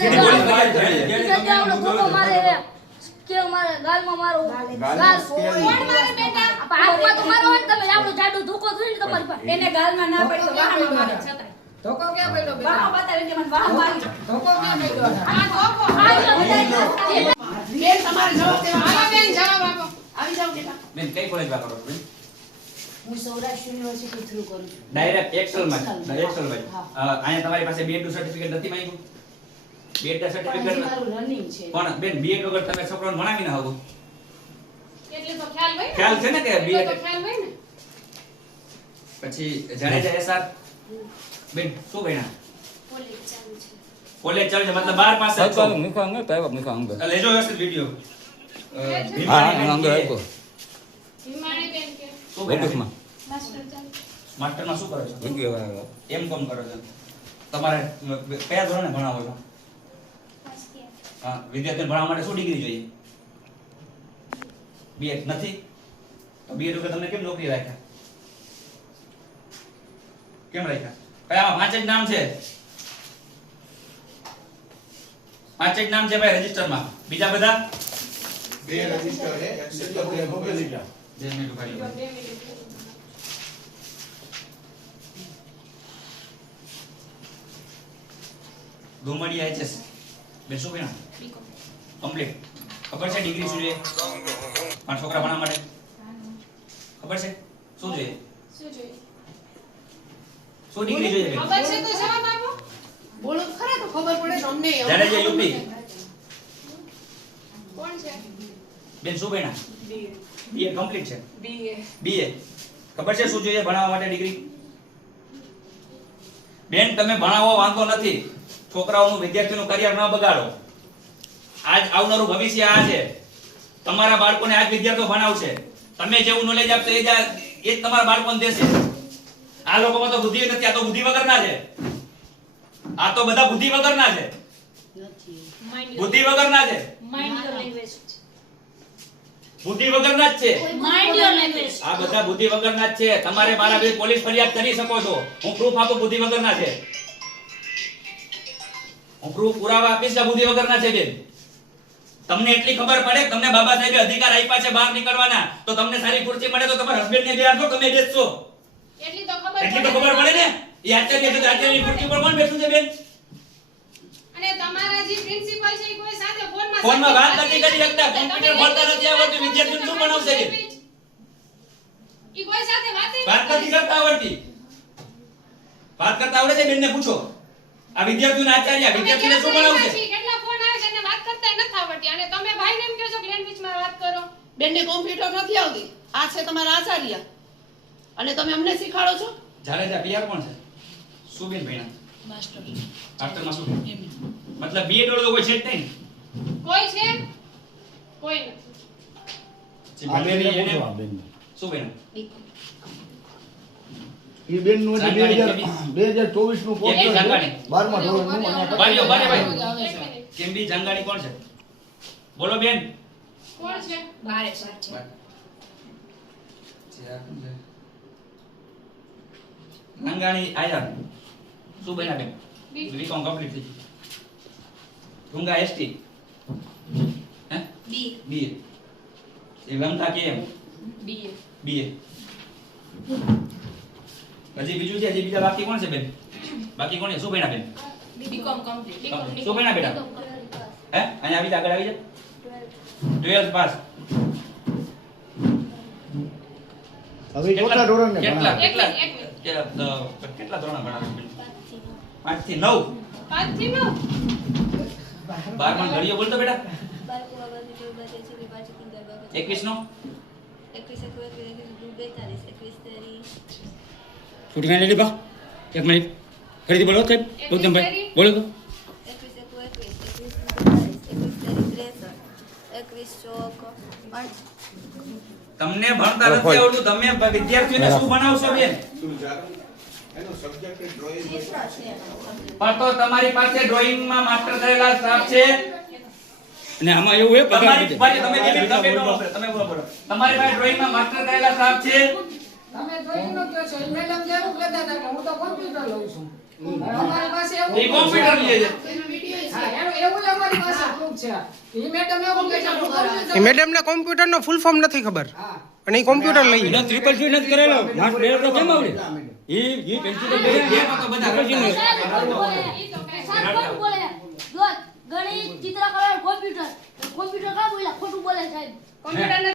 સીધી પોલીસ ફરિયાદ ઈ કરી કે કે આવડો ધોકો મારે છે. કે મારે ગાલમાં મારો ગાલ કોણ મારે બેટા આ તો મારો હોય તમે આવડો જાડો ધોકો જોઈને તમારી પાસે. એને ગાલમાં ના પડી તો વાહમાં મારે છતાંય. ધોકો ક્યાં પડ્યો વાહ બેટા બતાવી મને વાહ મારી ધોકો ક્યાં પડ્યો આ ધોકો. આ બેન તમારે જવાબ દેવાનો હાલો બેન જવાબ આપો. આવી જાઓ બેટા. બેન કઈ કોલેજમાં કરો બેન? હું સૌરાષ્ટ્ર યુનિવર્સિટી થ્રુ કરું છું. ડાયરેક્ટ જ. અહીંયા તમારી પાસે બે નું સર્ટિફિકેટ નથી માંગ્યું? બીએડ હજી સર્ટિફિકેટ પણ બેન બીએડ વગર તમે છોકરાને ભણાવી ના હકો એટલે તો ખ્યાલ હોય ખ્યાલ છે ને કે તો ખ્યાલ હોય ને? પછી જાડેજા એસઆર બેન શું ભણ્યા? કોલેજ ચાલુ છે. મતલબ બાર પાસ છે છો. સાચું મીઠા અંગે પાઇપ મીઠા અંગે. લેજો વ્યવસ્થિત વીડિયો હા અંગે આપ્યો. હિમાણી બેન કે? શું ભણ્યા? માસ્ટર ચાલુ. માસ્ટરમાં શું કરો છો? એમ કોમ કરો છો? તમારે કયા ધોરણે ભણાવો છો? હા વિદ્યાર્થીને ભણવા માટે શું ડિગ્રી જોઈએ? બીએડ નથી? તો બીએડ વગર તમને કેમ નોકરી રાખ્યા? કેમ રાખ્યા? કયા પાંચ જ નામ છે? પાંચ જ નામ છે ભાઈ રજીસ્ટરમાં. બીજા બધા? બે રજિસ્ટર છે. મોકલી જા બે મિનિટ ઊભા રહ્યો. બે મિનિટ ડુમડિયા એચએસ બે શું ભણ્યા કમ્પ્લીટ. ખબર છે ડિગ્રી શું જોઈએ મારા છોકરા ભણવા માટે. ખબર છે? શું જોઈએ? શું જોઈએ? શું ડિગ્રી જોઈએ ખબર છે તો જવાબ આપો. બોલો ખરા તો ખબર પડે ને અમને જે યુપી. કોણ છે? બેન શું ભણ્યા બીએ કમ્પ્લીટ છે? બીએ બીએ ખબર છે શું જોઈએ ભણાવવા માટે ડિગ્રી? બેન તમે ભણાવો વાંધો નથી. છોકરાઓનું વિદ્યાર્થીનું કરિયર ન બગાડો. આજ આવનારું ભવિષ્ય આ છે. તમારા બાળકોને આજ વિદ્યાર્થીઓ ભણાવશે. તમે જેવું નોલેજ આપશો એ જ એ તમારા બાળકોને દેશે. આ લોકોમાં તો બુદ્ધિ નથી આ તો બુદ્ધિ વગરના છે. આ તો બધા બુદ્ધિ વગરના છે. બુદ્ધિ વગરના છે. બુદ્ધિ વગરના જ છે. આ બધા બુદ્ધિ વગરના જ છે. તમારે મારા બે પોલીસ ફરિયાદ કરી શકો છો. હું પ્રૂફ આપું બુદ્ધિ વગરના છે. હું પુરાવા આપીશ બુદ્ધિ વગરના છે બેન. તમને એટલી ખબર પડે તમને બાબા સાહેબે અધિકાર આપ્યા છે બહાર નીકળવાના તો તમને સારી ખુરશી મળે તો તમારા હસબન્ડ ને બેહાડો તમે બેસશો એટલી તો ખબર એટલી તો ખબર પડે ને? એ આચાર્ય કે આચાર્યની ખુરશી પર કોણ બેસું છે બેન? અને તમારા જે પ્રિન્સિપલ છે કોઈ સાથે ફોનમાં ફોનમાં વાત નથી કરી શકતા કોમ્પ્યુટર બોલતા નથી આવડતું વિદ્યાર્થી શું બનાવશે કે ઈ કોઈ સાથે વાત વાત નથી કરતા આવડતી? વાત કરતા આવડે છે બેન ને પૂછો. આ વિદ્યાર્થીઓને આચાર્ય વિદ્યાર્થીને શું ભણાવશે કેટલા ફોન આવે છે અને વાત કરતા નથી આવડતી. અને તમે ભાઈને એમ કહો છો કે લેંગ્વેજમાં વાત કરો. બેનને કોમ્પ્યુટર નથી આવતી. આ છે તમારા આચાર્ય. અને તમે અમને શીખવાડો છો? જાડેજા પીઆર કોણ છે? શું બેન ભણ્યા માસ્ટર માસ્ટરમાં શું? મતલબ બીએ વાળો કોઈ છે જ નહીં કોઈ છે? કોઈ નથી. આ બેનને. બે હજાર બે હજાર ચોવીસનું? બારમા કેમ બી જાંગાણી કોણ છે? બોલો બેન. કોણ છે? બારે સર છે. જાંગાણી આયા શું બન્યા બેન? બી. બીકોમ કમ્પ્લીટ થઈ ઢુંગા એસટી હે? બી. બીએ એ. વમતા કેમ બી બીએ હજી બીજું છે હજી બીજા બાકી કોણ છે બેન બાકી કોણ છે શું ભણ્યા બેન બીકોમ કમ્પ્લીટ શું ભણ્યા બેટા હે અહીંયા આવી જા આગળ આવી જા 12 પાસ હવે કેટલા ધોરણ ને કેટલા કેટલા કેટલા ધોરણ ભણાવે બેન 5 થી 9 5 થી 9 12 માં ઘડીઓ બોલતો બેટા 21 નો 21 41 42 43 શૂટિંગ લઈ બા. એક મિનિટ. ફરીથી બોલો સાહેબ ગૌતમભાઈ બોલો તો. તમને ભણતા નથી આવડતું. તમે વિદ્યાર્થીઓને શું ભણાવશો બેન? તમારી પાસે ડ્રોઈંગમાં માસ્ટર થયેલા સાફ છે. અને આમાં એવું એ તમારી પાસે ડ્રોઈંગમાં માસ્ટર થયેલા સાફ છે? તમે જોઈ નો કયો છો. મેડમ જરૂર કહેતા હતા કે હું તો કોમ્પ્યુટર લઉં છું. અમારી પાસે એવું એ કોમ્પ્યુટર લે છે. હા, એનો એવું જ અમારી પાસે proof છે. એ મેડમ એવું કહે છે હું કરું છું. એ મેડમને કોમ્પ્યુટરનો ફૂલ ફોર્મ નથી ખબર. અને એ કોમ્પ્યુટર લઈ એનો સી નથી કરેલો. માસ બે તો કેમ આવડે? ઈ ઈ પેન્સિલ બે તો બધા ત્રિપલ સી નો બોલે? સાહેબ ખોટું બોલે? જો ગણિત ચિત્ર કોમ્પ્યુટર કોમ્પ્યુટર કા બોલ્યા? ખોટું બોલે સાહેબ. કોમ્પ્યુટર